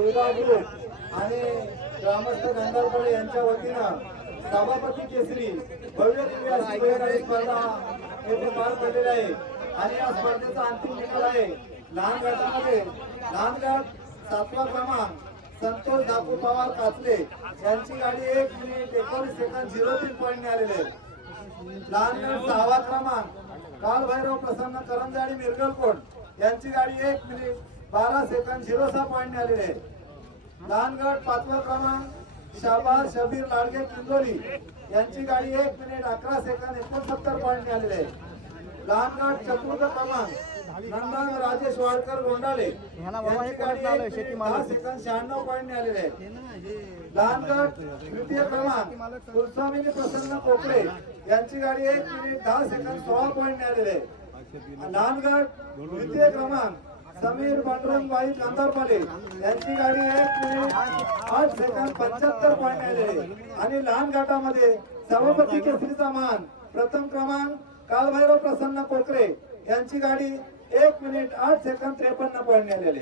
सुविधा ग्रुप आणि ग्रामस्थ गंगारपडे यांच्या वतीनं सभापती केसरी भव्य दिव्य अशी बैलगाडी स्पर्धा येथे पार पडलेली आहे आणि या स्पर्धेचा अंतिम निकाल आहे लहान गटामध्ये लहान गट 7वा क्रमांक संतोष धापू पवार काचले यांची गाडी 1 मिनिट 19 सेकंद 03 पॉईंट आलेले आहे। लहान गट 6वा क्रमांक कालभैरव प्रसन्न करंजाडी मिरगलकोट यांची गाडी 1 मिनिट 12 सेकंद 06 पॉईंट आलेले आहे। लहान गट 5वा क्रमांक शाबाज शबीर लाडगे किंदोली यांची गाडी 1 मिनिट 11 सेकंद 69 पॉईंट आलेले आहे। लहान गट 4वा क्रमांक नंदन राजेश वाडकर गोंडाले यांची गाडी 1 मिनिट 10 सेकंद 96 पॉईंट आलेले आहे। लहान गट 3य क्रमांक कुलस्वामिनी प्रसन्न कोकळे यांची गाडी 1 मिनिट 10 सेकंद 16 पॉईंट आलेले आहे। लहान गट 2य क्रमांक समीर पांडुरंगबाई कांदारपाले यांची गाडी 1 मिनिट 8 सेकंद 75 पॉईंट आलेले आणि लहान गटामध्ये सभापती केसरीचा मान प्रथम क्रमांक कालभैरव प्रसन्न कोकरे यांची गाडी 1 मिनिट 8 सेकंद 53 पॉईंट आलेले।